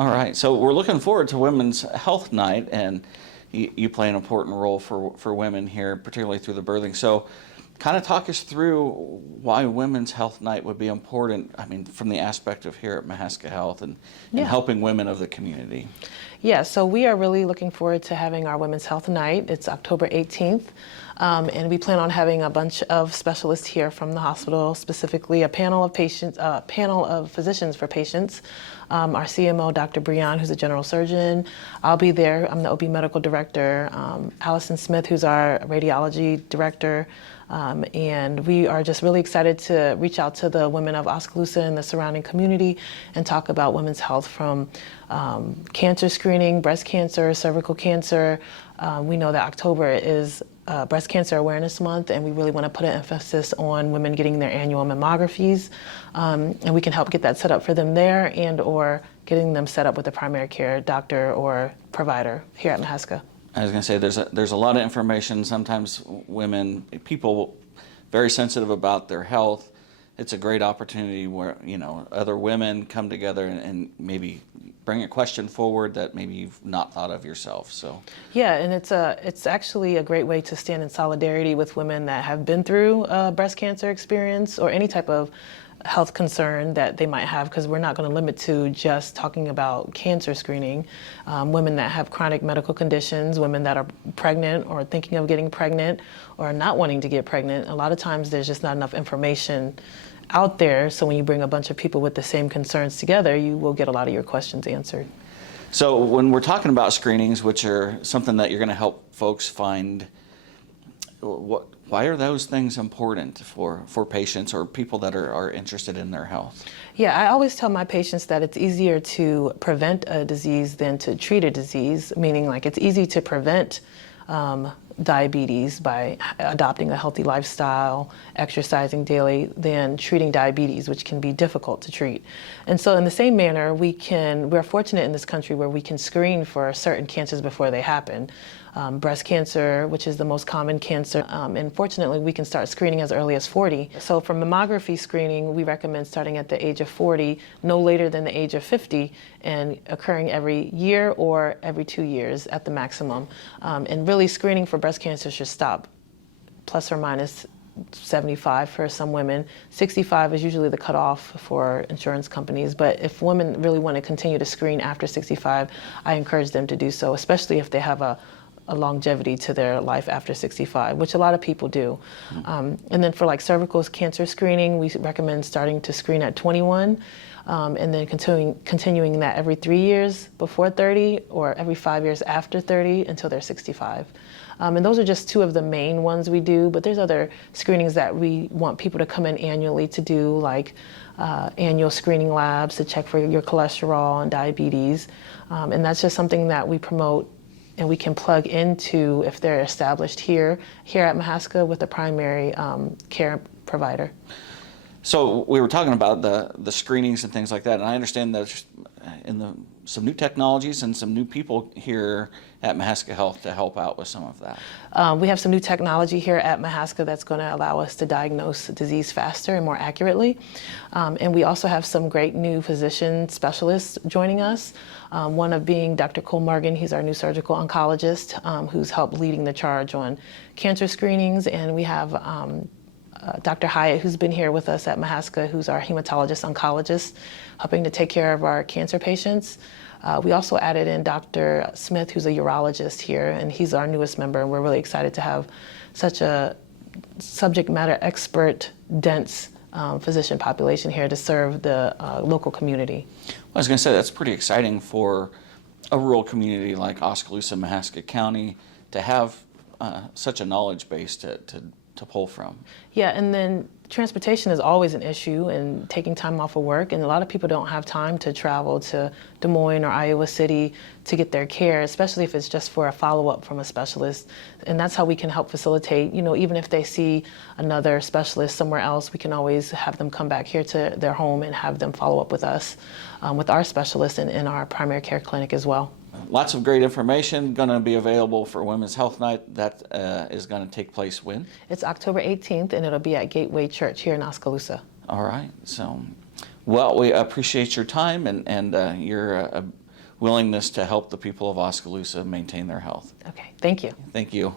All right, so we're looking forward to Women's Health Night, and you play an important role for women here, particularly through the birthing. So kind of talk us through why Women's Health Night would be important, I mean, from the aspect of here at Mahaska Health and helping women of the community. Yeah, so we are really looking forward to having our Women's Health Night. It's October 18th, and we plan on having a bunch of specialists here from the hospital, specifically a panel of physicians for patients. Our CMO, Dr. Breon, who's a general surgeon. I'll be there. I'm the OB medical director. Allison Smith, who's our radiology director. And we are just really excited to reach out to the women of Oskaloosa and the surrounding community and talk about women's health, from cancer screening, breast cancer, cervical cancer. We know that October is Breast Cancer Awareness Month, and we really want to put an emphasis on women getting their annual mammographies. And we can help get that set up for them there, and or getting them set up with a primary care doctor or provider here at Mahaska. I was going to say there's a lot of information. Sometimes people very sensitive about their health. It's a great opportunity where, you know, other women come together and maybe bring a question forward that maybe you've not thought of yourself. So yeah, and it's actually a great way to stand in solidarity with women that have been through a breast cancer experience or any type of health concern that they might have, because we're not going to limit to just talking about cancer screening. Women that have chronic medical conditions, women that are pregnant or thinking of getting pregnant or not wanting to get pregnant. A lot of times there's just not enough information out there, so when you bring a bunch of people with the same concerns together, you will get a lot of your questions answered. So when we're talking about screenings, which are something that you're going to help folks find, why are those things important for patients or people that are interested in their health? Yeah, I always tell my patients that it's easier to prevent a disease than to treat a disease, meaning like it's easy to prevent diabetes by adopting a healthy lifestyle, exercising daily, than treating diabetes, which can be difficult to treat. And so in the same manner, we're fortunate in this country where we can screen for certain cancers before they happen. Breast cancer, which is the most common cancer, and fortunately we can start screening as early as 40. So for mammography screening, we recommend starting at the age of 40, no later than the age of 50, and occurring every year or every 2 years at the maximum. And really, screening for breast cancer should stop plus or minus 75 for some women. 65 is usually the cutoff for insurance companies, but if women really want to continue to screen after 65, I encourage them to do so, especially if they have a longevity to their life after 65, which a lot of people do. And then for like cervical cancer screening, we recommend starting to screen at 21, and then continuing that every 3 years before 30 or every 5 years after 30 until they're 65. And those are just two of the main ones we do, but there's other screenings that we want people to come in annually to do, like annual screening labs to check for your cholesterol and diabetes. And that's just something that we promote and we can plug into if they're established here at Mahaska with a primary care provider. So we were talking about the screenings and things like that, and I understand there's some new technologies and some new people here at Mahaska Health to help out with some of that. We have some new technology here at Mahaska that's going to allow us to diagnose disease faster and more accurately. And we also have some great new physician specialists joining us. One of being Dr. Cole Morgan. He's our new surgical oncologist who's helped leading the charge on cancer screenings. And we have Dr. Hiatt, who's been here with us at Mahaska, who's our hematologist oncologist, helping to take care of our cancer patients. We also added in Dr. Smith, who's a urologist here, and he's our newest member, and we're really excited to have such a subject matter expert, dense physician population here to serve the local community. I was going to say that's pretty exciting for a rural community like Oskaloosa, Mahaska County, to have such a knowledge base to pull from. Yeah, and then transportation is always an issue, and taking time off of work, and a lot of people don't have time to travel to Des Moines or Iowa City to get their care, especially if it's just for a follow-up from a specialist. And that's how we can help facilitate, you know, even if they see another specialist somewhere else, we can always have them come back here to their home and have them follow up with us, with our specialists in our primary care clinic as well. Lots of great information going to be available for Women's Health Night. That is going to take place when? It's October 18th, and it'll be at Gateway Church here in Oskaloosa. All right. So, well, we appreciate your time, and you're willingness to help the people of Oskaloosa maintain their health. Okay, thank you. Thank you.